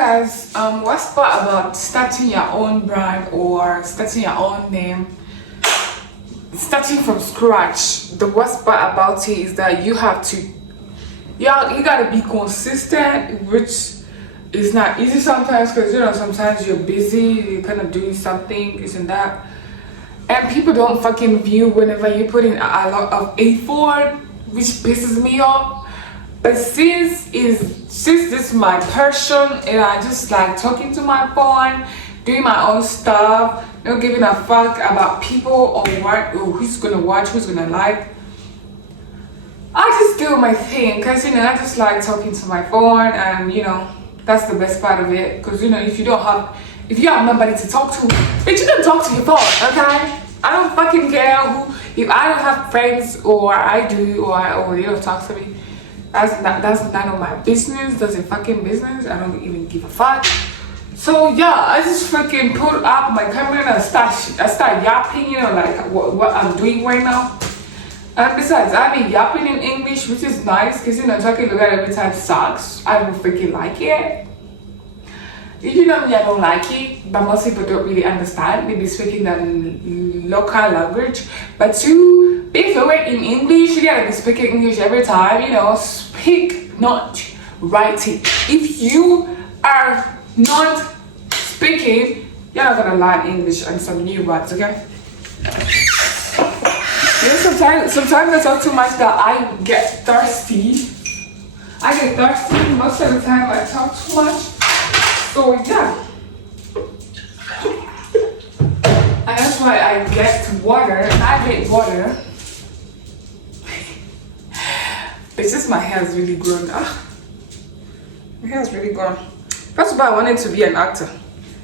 guys, what's part about starting your own brand or starting your own name, starting from scratch? The worst part about it is that you have to, you gotta be consistent, which is not easy sometimes, because sometimes you're busy, you're kind of doing something, isn't that? And people don't fucking view whenever you put in a lot of effort, which pisses me off. But since this is my passion and I just like talking to my phone, doing my own stuff, not giving a fuck about people or what, or who's gonna watch, who's gonna like. I just do my thing, because I just like talking to my phone, and that's the best part of it. Because if you have nobody to talk to, bitch, you can talk to your phone, okay? I don't fucking care if I don't have friends, or I do, or they don't talk to me. That's none of my business. That's a fucking business. I don't even give a fuck. So yeah, I just fucking put up my camera and I start yapping, like what I'm doing right now. And besides, I've been yapping in English, which is nice, because talking to God every time sucks. I don't freaking like it. If you know me, I don't like it, but most people don't really understand. Maybe speaking that local language. But to be fluent in English, you gotta be speaking English every time, speak, not writing. If you are not speaking, you're not gonna learn English and some new words, okay? Sometimes I talk too much that I get thirsty. Most of the time I talk too much. So yeah. And that's why I get water. I drink water. It's just my hair is really grown. My hair is really grown. First of all, I wanted to be an actor.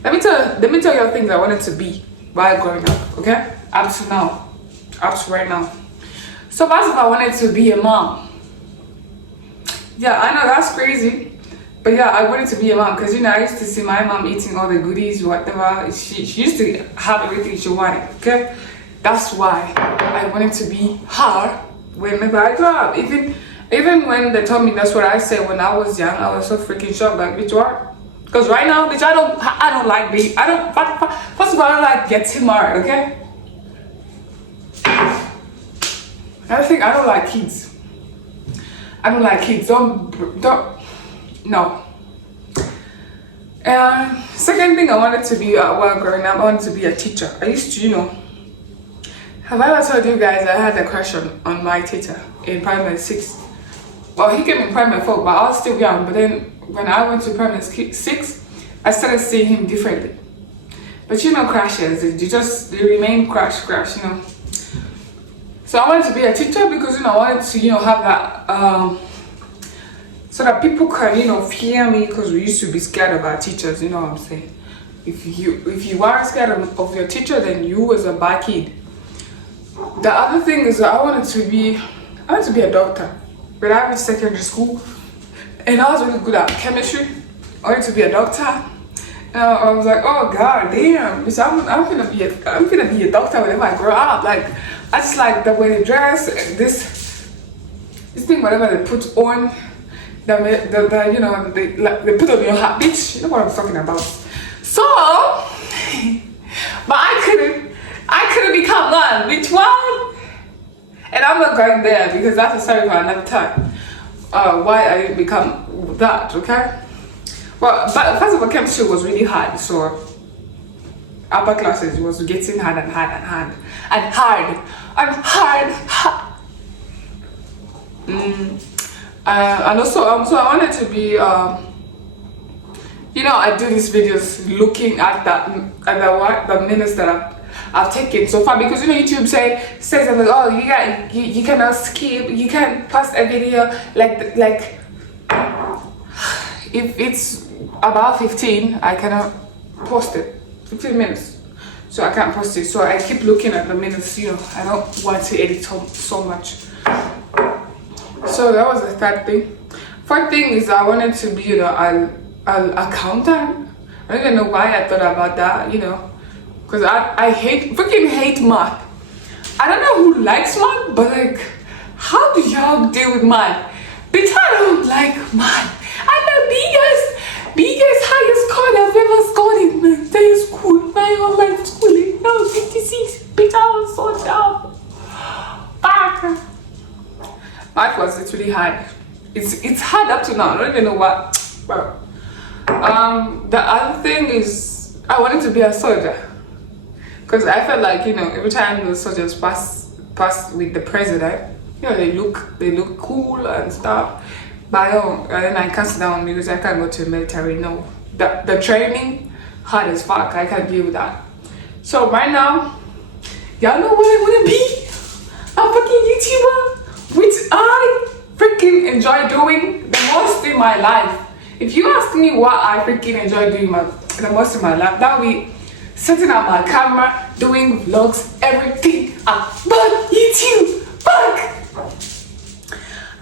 Let me tell you things I wanted to be while growing up, okay? Up to right now. So first of all, I wanted to be a mom. Yeah, I know that's crazy. But yeah, I wanted to be a mom, because I used to see my mom eating all the goodies, whatever. She used to have everything she wanted, okay? That's why I wanted to be her whenever I grow up. Even when they told me that's what I said when I was young, I was so freaking shocked, like, bitch, what? Because right now, bitch, I don't like being, first of all, I don't like getting married, okay? I don't like kids. No. Second thing I wanted to be while growing up, I wanted to be a teacher. I used to, have I ever told you guys I had a crush on my teacher in primary 6? Well, he came in primary 4, but I was still young. But then when I went to primary 6, I started seeing him differently. But crushes, they remain crush, So I wanted to be a teacher because, I wanted to, have that, so that people can, fear me, because we used to be scared of our teachers, you know what I'm saying? If you are scared of your teacher, then you was a bad kid. The other thing is that I wanted to be a doctor. When I was secondary school, and I was really good at chemistry, I wanted to be a doctor. I was like, oh god damn, I'm gonna be a doctor whenever I grow up. Like, I just like the way they dress, this thing, whatever they put on. They put on your hat, bitch. You know what I'm talking about. So, but I couldn't become one, bitch. One. And I'm not going there, because that's a story for another time. Why I didn't become that, okay? Well, but first of all, chemistry was really hard. So upper classes was getting hard and hard. And also, so I wanted to be, I do these videos looking at the minutes that I've taken so far, because YouTube says something, oh, you cannot skip, you can't post a video like if it's about 15, I cannot post it. 15 minutes, so I can't post it. So I keep looking at the minutes. I don't want to edit so much. So that was the third thing. Fourth thing is I wanted to be, an accountant. I don't even know why I thought about that, because I freaking hate math. I don't know who likes math, but like, how do y'all deal with math? Bitch, I don't like math. I'm the biggest, highest was going in my day school, my online schooling. No, 56. Bitch, I was so dumb. Fuck. Math was literally hard. It's hard up to now. I don't even know what. Bro. The other thing is I wanted to be a soldier. Because I felt like, you know, every time the soldiers pass with the president, you know, they look cool and stuff. But and then I can't sit down because I can't go to the military. No, the training hard as fuck. I can't deal with that. So right now, y'all know what I wanna be? A fucking YouTuber, which I freaking enjoy doing the most in my life. If you ask me what I freaking enjoy doing the most in my life, that would be setting up my camera, doing vlogs, everything. But YouTube, fuck!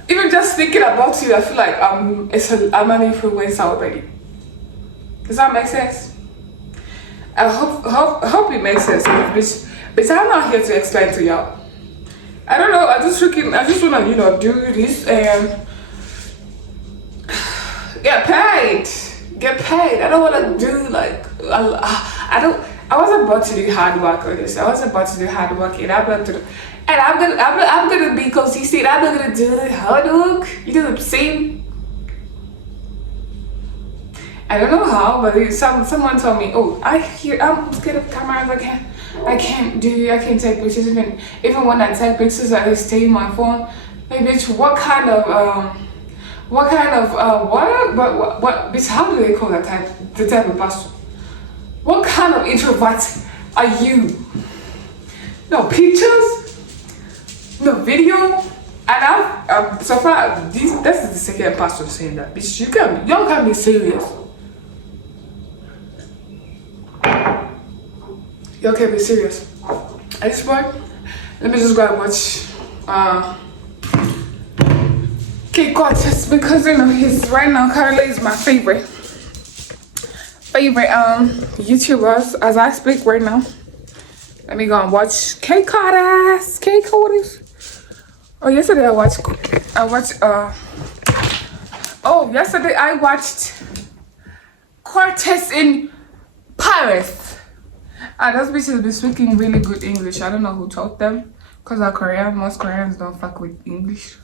Even just thinking about you, I feel like I'm an influencer already. Does that make sense? I hope it makes sense. But I'm not here to explain to y'all. I don't know. I just wanna, you know, do this and get paid. I don't wanna do like I wasn't about to do hard work on this. I wasn't about to do hard work, and I'm gonna be consistent. I'm not gonna do the hard work. You know what I'm saying? I don't know how, but someone told me, oh, I'm scared of cameras. I can't take pictures. Even when I take pictures, I just stay in my phone. Hey, bitch, what kind of bitch, how do they call that the type of person? What kind of introvert are you? No pictures, no video, and so far this is the second person saying that. Bitch, y'all can't be serious. Y'all can't be serious. At this point, let me just go and watch K Cortez, because you know he's right now currently is my favorite YouTubers as I speak right now. Let me go and watch K Cortez. Oh, yesterday I watched yesterday I watched Cortez in Paris. And those bitches be speaking really good English. I don't know who taught them, because they're Korean. Most Koreans don't fuck with English.